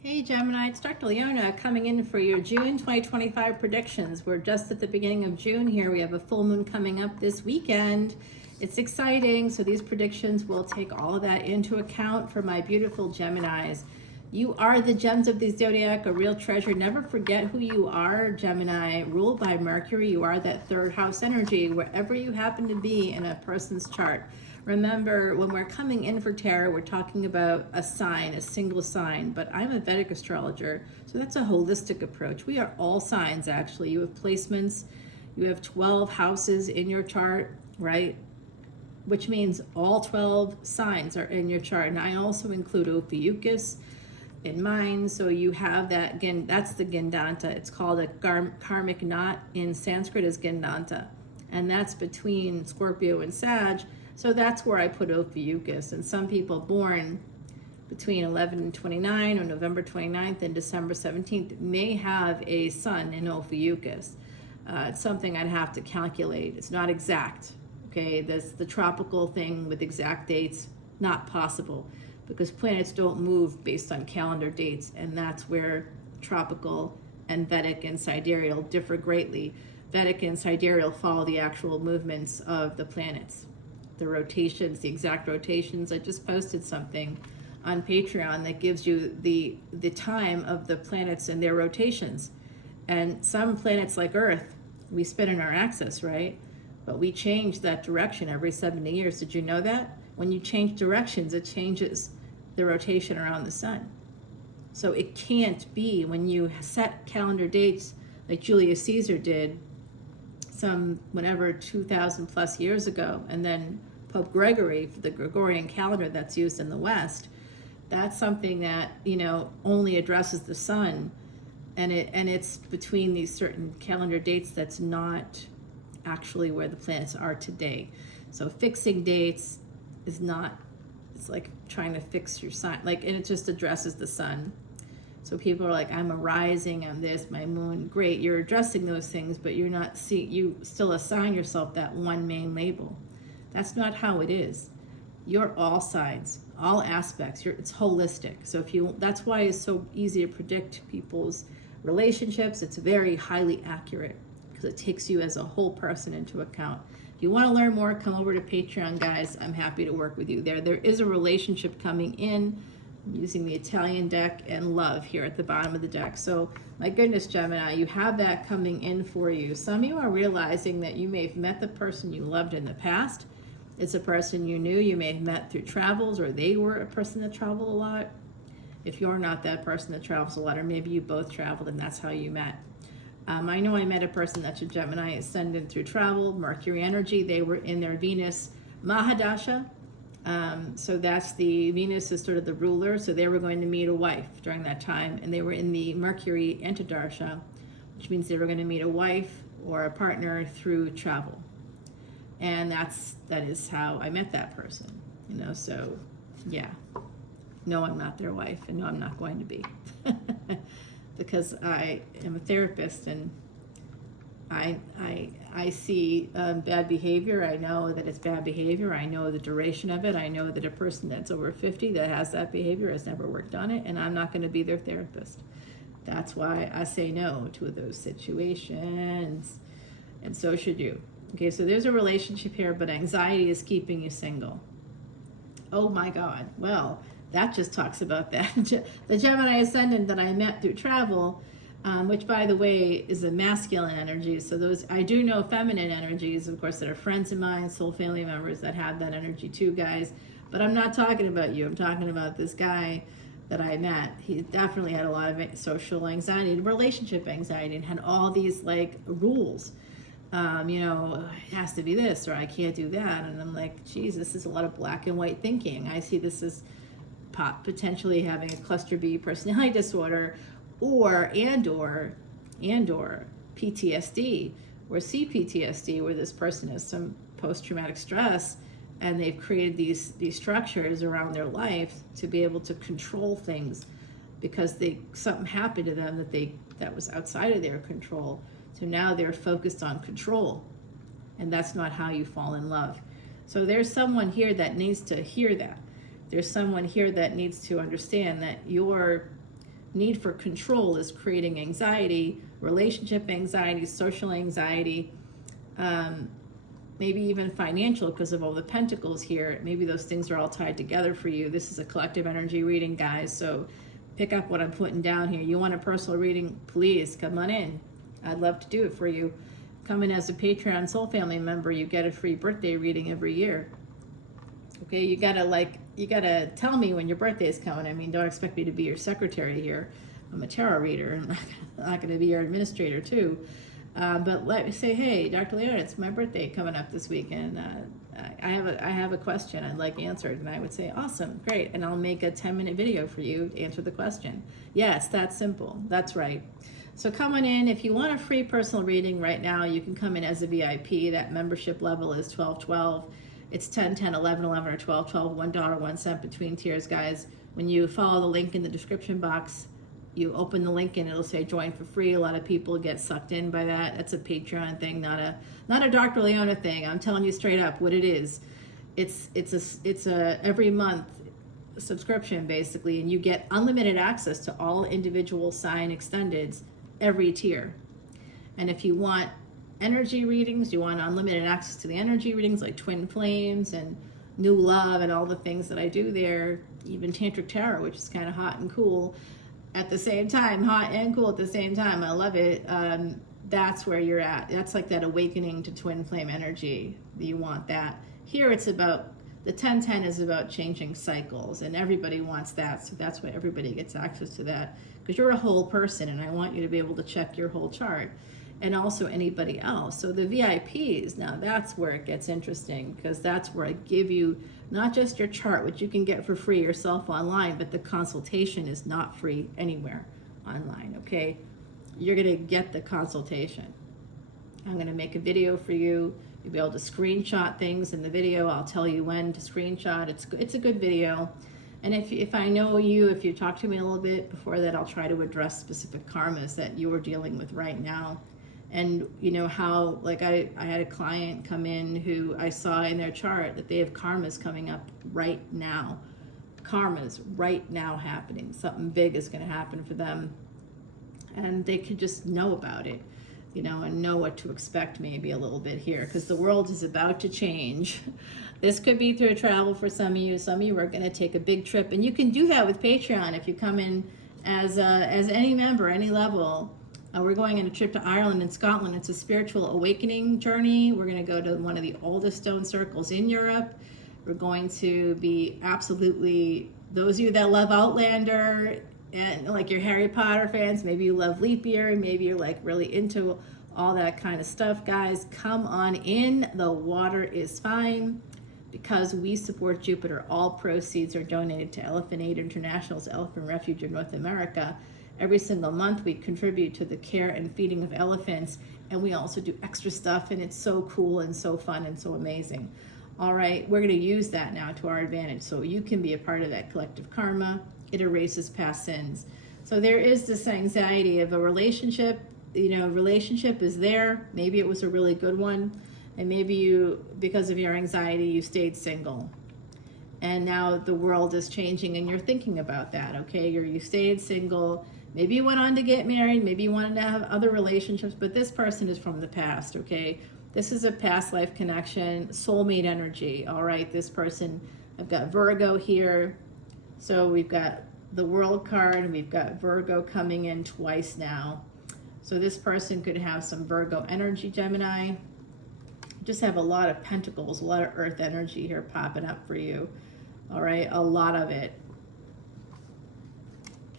Hey Gemini, it's Dr. Leona coming in for your June 2025 predictions. We're just at the beginning of June here. We have a full moon coming up this weekend. It's exciting. So these predictions will take all of that into account for my beautiful Geminis. You are the gems of the zodiac, a real treasure. Never forget who you are, Gemini. Ruled by Mercury, you are that third house energy, wherever you happen to be in a person's chart. Remember, when we're coming in for tarot, we're talking about a sign, a single sign, but I'm a Vedic astrologer, so that's a holistic approach. We are all signs, actually. You have placements, you have 12 houses in your chart, right? Which means all 12 signs are in your chart. And I also include Ophiuchus in mine, so you have that, again, that's the Gandanta. It's called a karmic knot. In Sanskrit is Gandanta, and that's between Scorpio and Sag. So that's where I put Ophiuchus. And some people born between 11 and 29 or November 29th and December 17th may have a sun in Ophiuchus. It's something I'd have to calculate. It's not exact, okay? The tropical thing with exact dates, not possible, because planets don't move based on calendar dates, and that's where tropical and Vedic and sidereal differ greatly. Vedic and sidereal follow the actual movements of the planets. The rotations, the exact rotations. I just posted something on Patreon that gives you the time of the planets and their rotations. And some planets like Earth, we spin in our axis, right? But we change that direction every 70 years. Did you know that? When you change directions, it changes the rotation around the sun. So it can't be, when you set calendar dates like Julius Caesar did some whatever 2,000 plus years ago, and then Pope Gregory for the Gregorian calendar that's used in the West, that's something that, you know, only addresses the sun, and it's between these certain calendar dates that's not actually where the planets are today. So fixing dates is not, it's like trying to fix your sign, like, and it just addresses the sun. So people are like, I'm a rising, I'm this, my moon. Great, you're addressing those things, but you're not you still assign yourself that one main label. That's not how it is. You're all sides, all aspects. It's holistic. So that's why it's so easy to predict people's relationships. It's very highly accurate because it takes you as a whole person into account. If you want to learn more, come over to Patreon, guys. I'm happy to work with you there. There is a relationship coming in. I'm using the Italian deck and love here at the bottom of the deck. So my goodness, Gemini, you have that coming in for you. Some of you are realizing that you may have met the person you loved in the past. It's a person you knew, you may have met through travels, or they were a person that traveled a lot. If you're not that person that travels a lot, or maybe you both traveled and that's how you met. I know I met a person that's a Gemini Ascendant through travel, Mercury energy. They were in their Venus Mahadasha. So that's the Venus is sort of the ruler. So they were going to meet a wife during that time, and they were in the Mercury Antidarsha, which means they were going to meet a wife or a partner through travel. And that is how I met that person, you know. So yeah, no, I'm not their wife, and no, I'm not going to be because I am a therapist, and I see bad behavior. I know that it's bad behavior. I know the duration of it. I know that a person that's over 50 that has that behavior has never worked on it, and I'm not going to be their therapist. That's why I say no to those situations, and so should you. Okay, so there's a relationship here, but anxiety is keeping you single. Oh my God. Well, that just talks about that. The Gemini Ascendant that I met through travel, which by the way is a masculine energy. So those, I do know feminine energies, of course, that are friends of mine, soul family members that have that energy too, guys. But I'm not talking about you. I'm talking about this guy that I met. He definitely had a lot of social anxiety, relationship anxiety, and had all these like rules. You know, it has to be this, or I can't do that. And I'm like, geez, this is a lot of black and white thinking. I see this as potentially having a cluster B personality disorder, or PTSD, or CPTSD, where this person has some post-traumatic stress, and they've created these structures around their life to be able to control things because something happened to them that was outside of their control. So now they're focused on control, and that's not how you fall in love. So there's someone here that needs to hear that. There's someone here that needs to understand that your need for control is creating anxiety, relationship anxiety, social anxiety, maybe even financial because of all the pentacles here. Maybe those things are all tied together for you. This is a collective energy reading, guys, so pick up what I'm putting down here. You want a personal reading, please come on in. I'd love to do it for you. Come in as a Patreon Soul Family member. You get a free birthday reading every year. Okay, you gotta tell me when your birthday is coming. I mean, don't expect me to be your secretary here. I'm a tarot reader. I'm not going to be your administrator too. But let me say, hey, Dr. Leona, it's my birthday coming up this week, and I have a question I'd like answered. And I would say, awesome, great, and I'll make a 10-minute video for you to answer the question. Yeah, it's that simple. That's right. So come on in. If you want a free personal reading right now, you can come in as a VIP. That membership level is $12.12. It's $10, $10, $11, $11, or $12, $12, $1, 1 cent between tiers, guys. When you follow the link in the description box, you open the link and it'll say join for free. A lot of people get sucked in by that. That's a Patreon thing, not a Dr. Leona thing. I'm telling you straight up what it is. It's a every month subscription basically, and you get unlimited access to all individual sign extendeds every tier. And if you want energy readings, you want unlimited access to the energy readings like twin flames and new love and all the things that I do there, even tantric tarot, which is kind of hot and cool at the same time, hot and cool at the same time. I love it. That's where you're at. That's like that awakening to twin flame energy. You want that. Here it's about, the 1010 is about changing cycles, and everybody wants that. So that's why everybody gets access to that, because you're a whole person and I want you to be able to check your whole chart, and also anybody else. So the VIPs, now that's where it gets interesting, because that's where I give you not just your chart, which you can get for free yourself online, but the consultation is not free anywhere online, okay? You're gonna get the consultation. I'm gonna make a video for you. You'll be able to screenshot things in the video. I'll tell you when to screenshot. It's a good video. And if I know you, if you talk to me a little bit before that, I'll try to address specific karmas that you're dealing with right now. And you know how, like I had a client come in who I saw in their chart that they have karmas coming up right now. Karmas right now happening. Something big is going to happen for them. And they could just know about it, you know, and know what to expect maybe a little bit here, because the world is about to change. This could be through travel for some of you. Some of you are going to take a big trip, and you can do that with Patreon if you come in as any member, any level. We're going on a trip to Ireland and Scotland. It's a spiritual awakening journey. We're going to go to one of the oldest stone circles in Europe. We're going to be absolutely, those of you that love Outlander and like your Harry Potter fans, maybe you love leap year, maybe you're like really into all that kind of stuff, guys, come on in. The water is fine. Because we support Jupiter, all proceeds are donated to Elephant Aid International's Elephant Refuge in North America. Every single month we contribute to the care and feeding of elephants, and we also do extra stuff, and it's so cool and so fun and so amazing. All right, we're going to use that now to our advantage, so you can be a part of that collective karma. It erases past sins. So there is this anxiety of a relationship. You know, relationship is there. Maybe it was a really good one, and maybe you, because of your anxiety, you stayed single. And now the world is changing and you're thinking about that, okay? You stayed single. Maybe you went on to get married. Maybe you wanted to have other relationships, but this person is from the past, okay? This is a past life connection, soulmate energy, all right? This person, I've got Virgo here. So we've got the World card and we've got Virgo coming in twice now. So this person could have some Virgo energy, Gemini. Just have a lot of pentacles, a lot of earth energy here popping up for you. All right, a lot of it.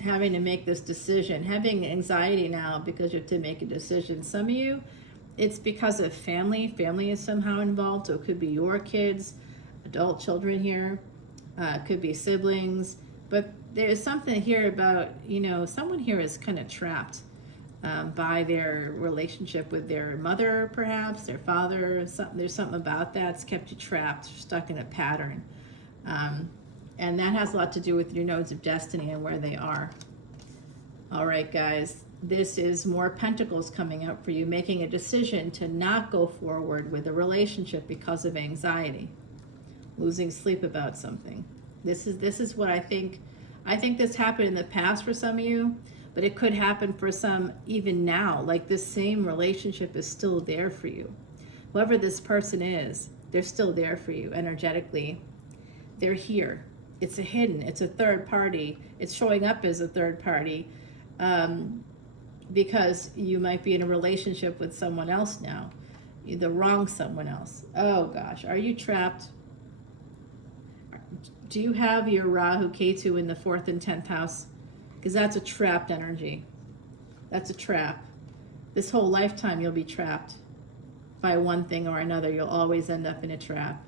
Having to make this decision, having anxiety now because you have to make a decision. Some of you, it's because of family. Family is somehow involved, so it could be your kids, adult children here. It could be siblings. But there's something here about, you know, someone here is kind of trapped by their relationship with their mother, perhaps, their father. There's something about that's kept you trapped, stuck in a pattern. And that has a lot to do with your nodes of destiny and where they are. All right, guys, this is more pentacles coming up for you, making a decision to not go forward with a relationship because of anxiety, losing sleep about something. This is what I think I think this happened in the past for some of you, but it could happen for some even now. Like this same relationship is still there for you. Whoever this person is, they're still there for you energetically. They're here. It's a hidden, it's a third party. It's showing up as a third party because you might be in a relationship with someone else now. The wrong someone else. Oh gosh, are you trapped? Do you have your Rahu Ketu in the 4th and 10th house? Because that's a trapped energy. That's a trap. This whole lifetime you'll be trapped by one thing or another. You'll always end up in a trap.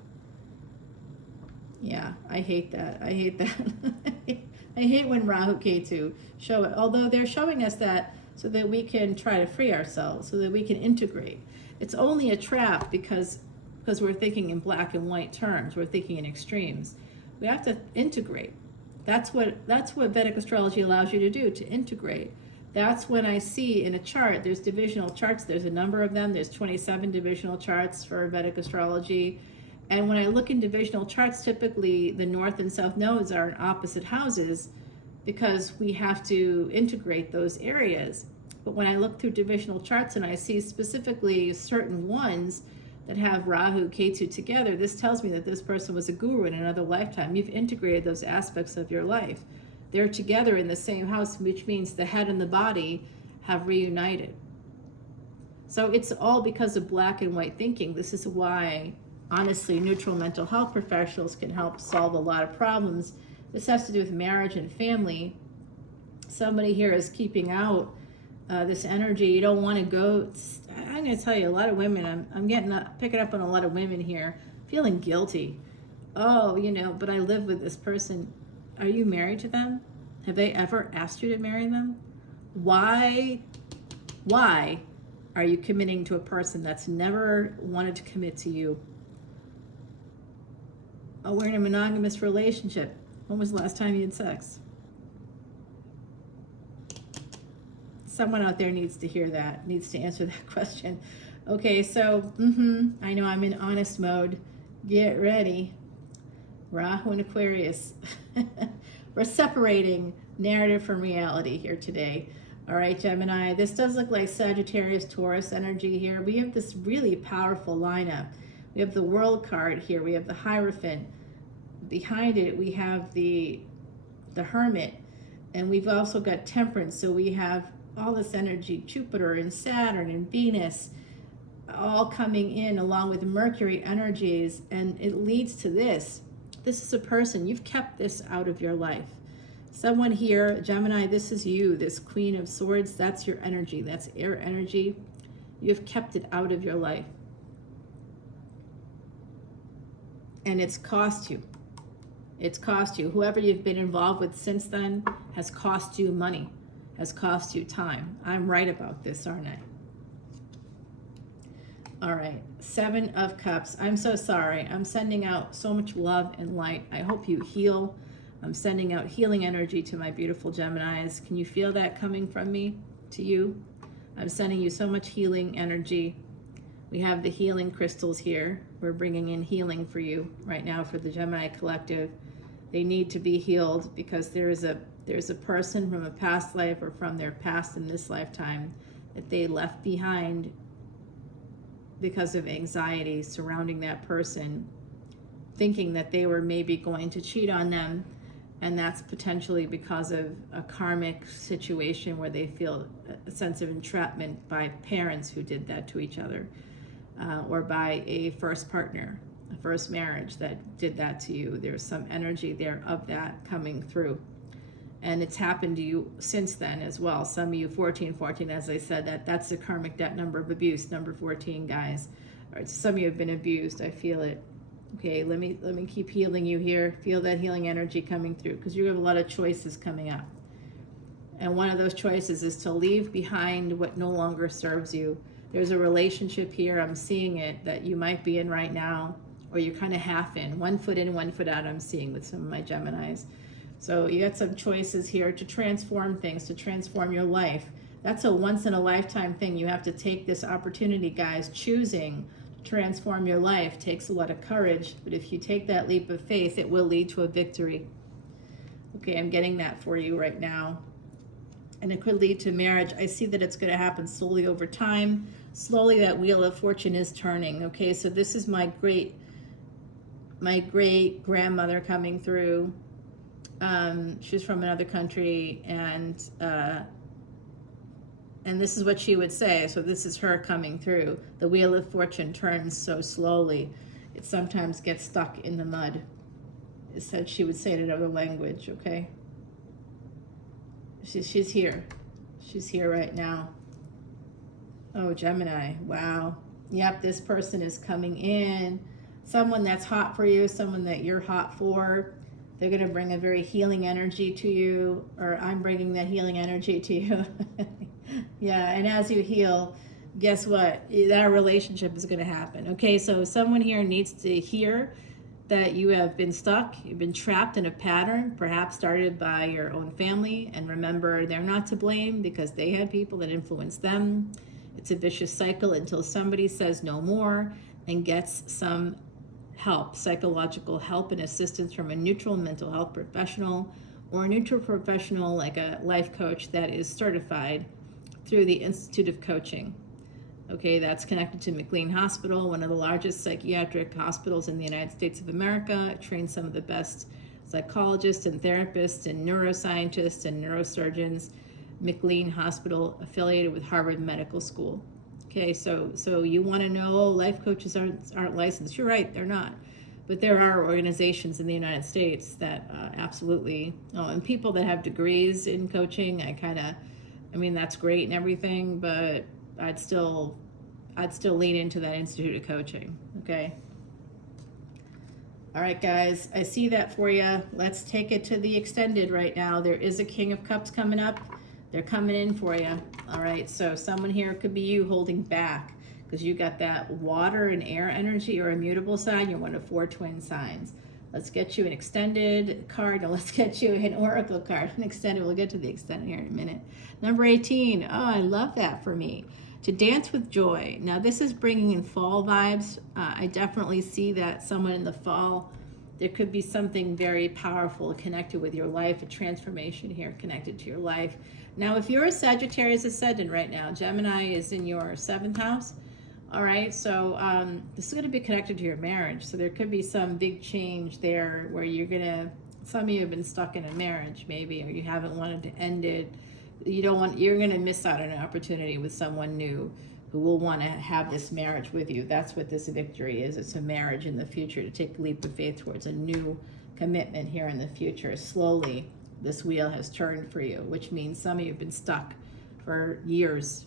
Yeah, I hate that. I hate that. I hate when Rahu Ketu show it. Although they're showing us that so that we can try to free ourselves, so that we can integrate. It's only a trap because we're thinking in black and white terms. We're thinking in extremes. We have to integrate. That's what Vedic astrology allows you to do, to integrate. That's when I see in a chart, there's divisional charts. There's a number of them. There's 27 divisional charts for Vedic astrology. And when I look in divisional charts, typically the north and south nodes are in opposite houses because we have to integrate those areas. But when I look through divisional charts and I see specifically certain ones that have Rahu, Ketu together, this tells me that this person was a guru in another lifetime. You've integrated those aspects of your life. They're together in the same house, which means the head and the body have reunited. So it's all because of black and white thinking. This is why, honestly, neutral mental health professionals can help solve a lot of problems. This has to do with marriage and family. Somebody here is keeping out this energy. You don't want to go. I'm going to tell you, a lot of women, I'm picking up on a lot of women here, feeling guilty. Oh, but I live with this person. Are you married to them? Have they ever asked you to marry them? Why are you committing to a person that's never wanted to commit to you? Oh, we're in a monogamous relationship. When was the last time you had sex? Someone out there needs to hear that, needs to answer that question. Okay, so, I know I'm in honest mode. Get ready. Rahu and Aquarius. We're separating narrative from reality here today. All right, Gemini, this does look like Sagittarius, Taurus energy here. We have this really powerful lineup. We have the World card here. We have the Hierophant. Behind it, we have the Hermit. And we've also got Temperance. So we have all this energy, Jupiter and Saturn and Venus, all coming in along with Mercury energies. And it leads to this. This is a person, you've kept this out of your life. Someone here, Gemini, this is you, this Queen of Swords, that's your energy, that's air energy. You've kept it out of your life. And it's cost you. It's cost you. Whoever you've been involved with since then has cost you money, has cost you time. I'm right about this, aren't I? All right, 7 of Cups. I'm so sorry. I'm sending out so much love and light. I hope you heal. I'm sending out healing energy to my beautiful Geminis. Can you feel that coming from me to you? I'm sending you so much healing energy. We have the healing crystals here. We're bringing in healing for you right now for the Gemini collective. They need to be healed because there's a person from a past life or from their past in this lifetime that they left behind because of anxiety surrounding that person, thinking that they were maybe going to cheat on them, and that's potentially because of a karmic situation where they feel a sense of entrapment by parents who did that to each other, or by a first partner, a first marriage that did that to you. There's some energy there of that coming through. And it's happened to you since then as well. Some of you, 14, as I said, that's the karmic debt number of abuse, number 14, guys. All right, some of you have been abused. I feel it. Okay, let me keep healing you here. Feel that healing energy coming through because you have a lot of choices coming up. And one of those choices is to leave behind what no longer serves you. There's a relationship here, I'm seeing it, that you might be in right now, or you're kind of half in. 1 foot in, 1 foot out, I'm seeing with some of my Geminis. So you got some choices here to transform things, to transform your life. That's a once in a lifetime thing. You have to take this opportunity, guys. Choosing to transform your life takes a lot of courage, but if you take that leap of faith, it will lead to a victory. Okay, I'm getting that for you right now. And it could lead to marriage. I see that it's going to happen slowly over time. Slowly that wheel of fortune is turning. Okay, so this is my great grandmother coming through. She's from another country, and this is what she would say. So this is her coming through. The wheel of fortune turns so slowly. It sometimes gets stuck in the mud. It said she would say it in another language, okay? She's here. She's here right now. Oh, Gemini. Wow. Yep, this person is coming in. Someone that's hot for you, someone that you're hot for. They're going to bring a very healing energy to you, or I'm bringing that healing energy to you. Yeah, and as you heal, guess what? That relationship is going to happen. Okay, so someone here needs to hear that you have been stuck, you've been trapped in a pattern, perhaps started by your own family, and remember, they're not to blame because they had people that influenced them. It's a vicious cycle until somebody says no more and gets some help, psychological help and assistance from a neutral mental health professional, or a neutral professional like a life coach that is certified through the Institute of Coaching. Okay, that's connected to McLean Hospital, one of the largest psychiatric hospitals in the United States of America. It trains some of the best psychologists and therapists and neuroscientists and neurosurgeons. McLean Hospital, affiliated with Harvard Medical School. Okay, so you want to know life coaches aren't licensed. You're right, they're not. But there are organizations in the United States that absolutely, and people that have degrees in coaching, that's great and everything, but I'd still lean into that Institute of Coaching, okay? All right, guys, I see that for you. Let's take it to the extended right now. There is a King of Cups coming up. They're coming in for you. All right, so someone here could be you holding back because you got that water and air energy or immutable sign. You're one of 4 twin signs. Let's get you an extended card. Now let's get you an oracle card. An extended, we'll get to the extended here in a minute. Number 18, oh, I love that for me. To dance with joy. Now this is bringing in fall vibes. I definitely see that someone in the fall, there could be something very powerful connected with your life, a transformation here connected to your life. Now, if you're a Sagittarius Ascendant right now, Gemini is in your 7th house. All right, so this is going to be connected to your marriage. So there could be some big change there where some of you have been stuck in a marriage maybe, or you haven't wanted to end it. You're going to miss out on an opportunity with someone new who will want to have this marriage with you. That's what this victory is. It's a marriage in the future, to take a leap of faith towards a new commitment here in the future. Slowly, this wheel has turned for you, which means some of you have been stuck for years.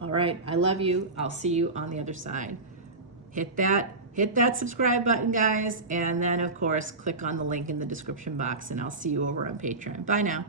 All right, I love you. I'll see you on the other side. Hit that subscribe button, guys, and then, of course, click on the link in the description box, and I'll see you over on Patreon. Bye now.